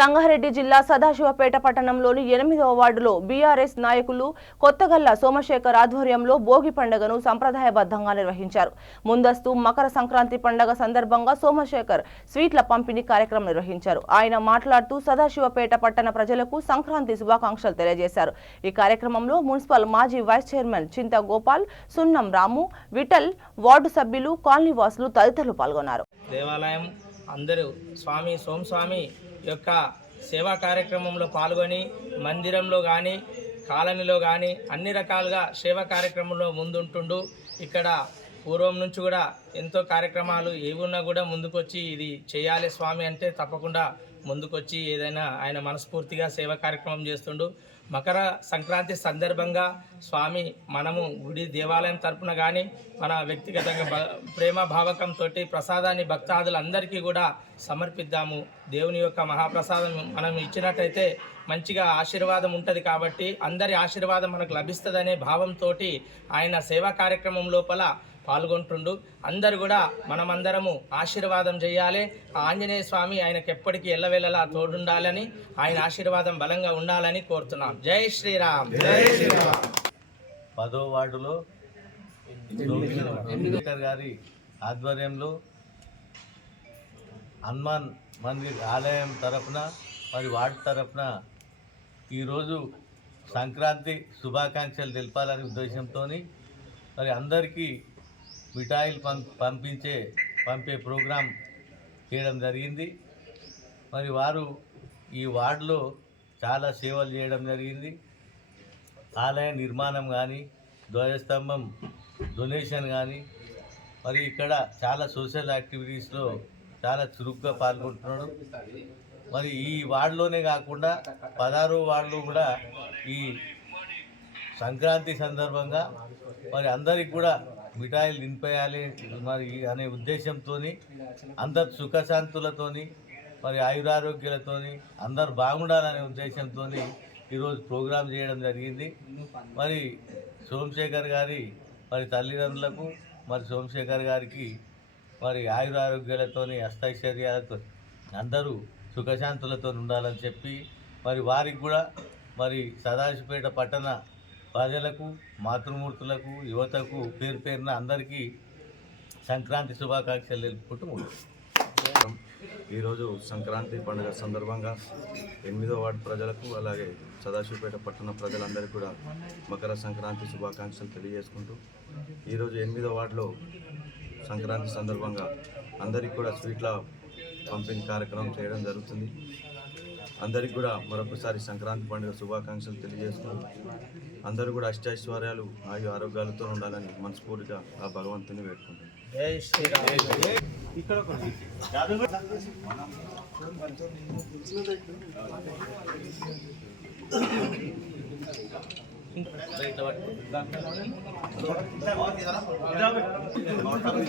సంగారెడ్డి జిల్లా సదాశివపేట పట్టణంలోని 8వ వార్డులో బీఆర్ఎస్ నాయకులు కొత్తగల్ల సోమశేఖర్ ఆధ్వర్యంలో భోగి పండుగను సంప్రదాయబద్ధంగా నిర్వహించారు. ముందస్తు మకర సంక్రాంతి పండుగ సందర్భంగా సోమశేఖర్ స్వీట్ల పంపిణీ కార్యక్రమం నిర్వహించారు. ఆయన మాట్లాడుతూ సదాశివపేట పట్టణ ప్రజలకు సంక్రాంతి శుభాకాంక్షలు తెలియజేశారు. ఈ కార్యక్రమంలో మున్సిపల్ మాజీ వైస్ చైర్మన్ చింత గోపాల్, సున్నం రాము, విఠల్, వార్డు సభ్యులు, కాలనీ వాసులు తదితరులు పాల్గొన్నారు. దేవాలయం అందరూ స్వామి సోమస్వామి యొక్క సేవా కార్యక్రమంలో పాల్గొని మందిరంలో కానీ కాలనీలో కానీ అన్ని రకాలుగా సేవా కార్యక్రమంలో ముందుంటుండు. ఇక్కడ పూర్వం నుంచి కూడా ఎంతో కార్యక్రమాలు ఏమున్నా కూడా ముందుకొచ్చి ఇది చేయాలి స్వామి అంటే తప్పకుండా ముందుకొచ్చి ఏదైనా ఆయన మనస్ఫూర్తిగా సేవా కార్యక్రమం చేస్తుండు. మకర సంక్రాంతి సందర్భంగా స్వామి మనము గుడి దేవాలయం తరపున కానీ మన వ్యక్తిగతంగా ప్రేమ భావకంతో ప్రసాదాన్ని భక్తాదులందరికీ కూడా సమర్పిద్దాము. దేవుని యొక్క మహాప్రసాదం మనం ఇచ్చినట్టయితే మంచిగా ఆశీర్వాదం ఉంటుంది కాబట్టి అందరి ఆశీర్వాదం మనకు లభిస్తుందనే భావంతో ఆయన సేవా కార్యక్రమం లోపల పాల్గొంటుండు. అందరు కూడా మనమందరము ఆశీర్వాదం చేయాలి. ఆంజనేయ స్వామి ఆయనకు ఎప్పటికీ ఎల్లవేళలా తోడుండాలని, ఆయన ఆశీర్వాదం బలంగా ఉండాలని కోరుతున్నాం. జై శ్రీరామ్. జై శ్రీరామ్. 10వ వార్డులో సోమశేఖర్ గారి ఆధ్వర్యంలో హనుమాన్ మందిర్ ఆలయం తరఫున మరి వార్డు తరఫున ఈరోజు సంక్రాంతి శుభాకాంక్షలు తెలపాలనే ఉద్దేశంతో మరి అందరికీ మిఠాయిలు పంపే ప్రోగ్రాం చేయడం జరిగింది. మరి వారు ఈ వార్డులో చాలా సేవలు చేయడం జరిగింది. ఆలయ నిర్మాణం కానీ, ధ్వజస్తంభం డొనేషన్ కానీ, మరి ఇక్కడ చాలా సోషల్ యాక్టివిటీస్లో చాలా చురుగ్గా పాల్గొంటున్నాడు. మరి ఈ వార్డులోనే కాకుండా 16వ వార్డులో కూడా ఈ సంక్రాంతి సందర్భంగా మరి అందరికి కూడా మిఠాయిలు నింపేయాలి మరి అనే ఉద్దేశంతో అందరు సుఖశాంతులతోని మరి ఆయురారోగ్యాలతోని అందరు బాగుండాలనే ఉద్దేశంతో ఈరోజు ప్రోగ్రాం చేయడం జరిగింది. మరి సోమశేఖర్ గారి మరి తల్లిదండ్రులకు మరి సోమశేఖర్ గారికి మరి ఆయురారోగ్యాలతోని అష్టైశ్వర్యాలతో అందరూ సుఖశాంతులతో ఉండాలని చెప్పి మరి వారికి కూడా మరి సదాశివపేట పట్టణ ప్రజలకు, మాతృమూర్తులకు, యువతకు పేరు పేరున అందరికీ సంక్రాంతి శుభాకాంక్షలు తెలుపుకుంటూ ఈరోజు సంక్రాంతి పండుగ సందర్భంగా 8వ వార్డు ప్రజలకు అలాగే సదాశివపేట పట్టణ ప్రజలందరికీ కూడా మకర సంక్రాంతి శుభాకాంక్షలు తెలియజేసుకుంటూ ఈరోజు 8వ వార్డులో సంక్రాంతి సందర్భంగా అందరికీ కూడా స్వీట్ల పంపిణీ కార్యక్రమం చేయడం జరుగుతుంది. అందరికీ కూడా మరొకసారి సంక్రాంతి పండుగ శుభాకాంక్షలు తెలియజేసుకుంటూ అందరూ కూడా అష్టైశ్వర్యాలు ఆయు ఆరోగ్యాలతో ఉండాలని మనస్ఫూర్తిగా ఆ భగవంతుని వేడుకుంటున్నాను. జై శ్రీరామ్.